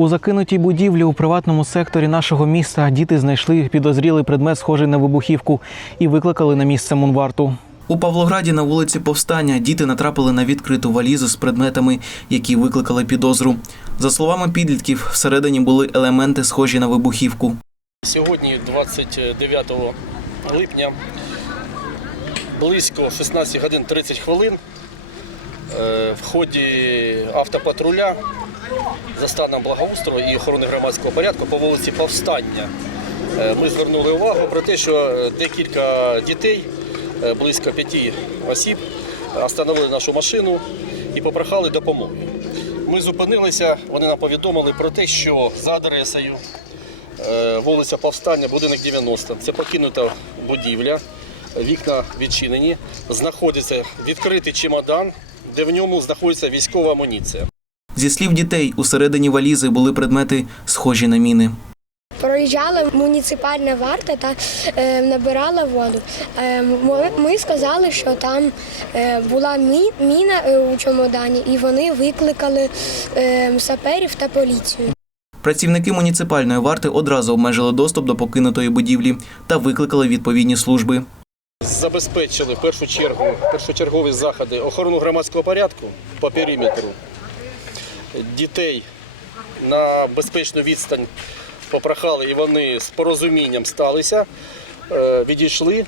У закинутій будівлі у приватному секторі нашого міста діти знайшли підозрілий предмет, схожий на вибухівку, і викликали на місце мунварту. У Павлограді на вулиці Повстання діти натрапили на відкриту валізу з предметами, які викликали підозру. За словами підлітків, всередині були елементи, схожі на вибухівку. Сьогодні, 29 липня, близько 16 годин 30 хвилин е, в ході автопатруля за станом благоустрою і охорони громадського порядку по вулиці Повстання е, ми звернули увагу про те, що е, декілька дітей, е, близько п'яти осіб, остановили нашу машину і попрохали допомоги. Ми зупинилися, вони нам повідомили про те, що за адресою вулиця Повстання, будинок 90. Це покинута будівля, вікна відчинені. Знаходиться відкритий чемодан, де в ньому знаходиться військова амуніція. Зі слів дітей, усередині валізи були предмети, схожі на міни. Проїжджала муніципальна варта та е, набирала воду. Е, ми, ми сказали, що там е, була мі, міна е, у чемодані, і вони викликали е, саперів та поліцію. Працівники муніципальної варти одразу обмежили доступ до покинутої будівлі та викликали відповідні служби. Забезпечили в першу чергу першочергові заходи охорону громадського порядку по периметру. Дітей на безпечну відстань попрохали, і вони з порозумінням сталися, е, відійшли.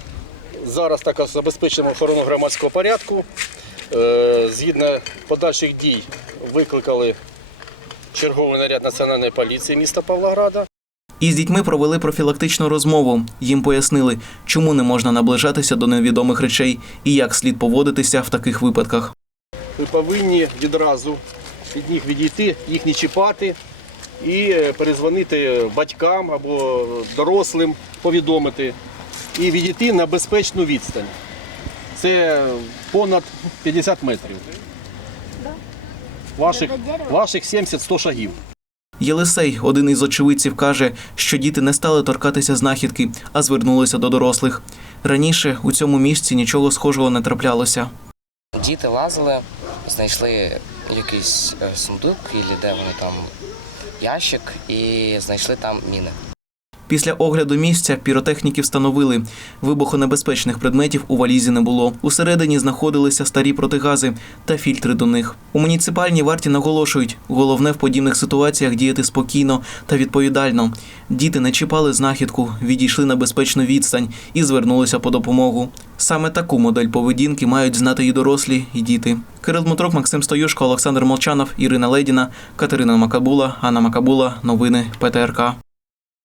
Зараз також забезпечимо охорону громадського порядку. Е, Згідно подальших дій викликали черговий наряд Національної поліції міста Павлограда. Із дітьми провели профілактичну розмову. Їм пояснили, чому не можна наближатися до невідомих речей і як слід поводитися в таких випадках. Ви повинні відразу від них відійти, їх не чіпати і е, перезвонити батькам або дорослим, повідомити і відійти на безпечну відстань. Це понад 50 метрів. Ваших, ваших 70-100 шагів. Єлисей, один із очевидців, каже, що діти не стали торкатися знахідки, а звернулися до дорослих. Раніше у цьому місці нічого схожого не траплялося. Діти лазили, знайшли якийсь е, сундук, і де вони там ящик, і знайшли там міни. Після огляду місця піротехніки встановили, вибухонебезпечних предметів у валізі не було. Усередині знаходилися старі протигази та фільтри до них. У муніципальній варті наголошують, головне в подібних ситуаціях діяти спокійно та відповідально. Діти не чіпали знахідку, відійшли на безпечну відстань і звернулися по допомогу. Саме таку модель поведінки мають знати і дорослі, і діти. Кирил Дмитрок, Максим Стоюшко, Олександр Молчанов, Ірина Ледіна, Катерина Макабула, Анна Макабула. Новини ПТРК.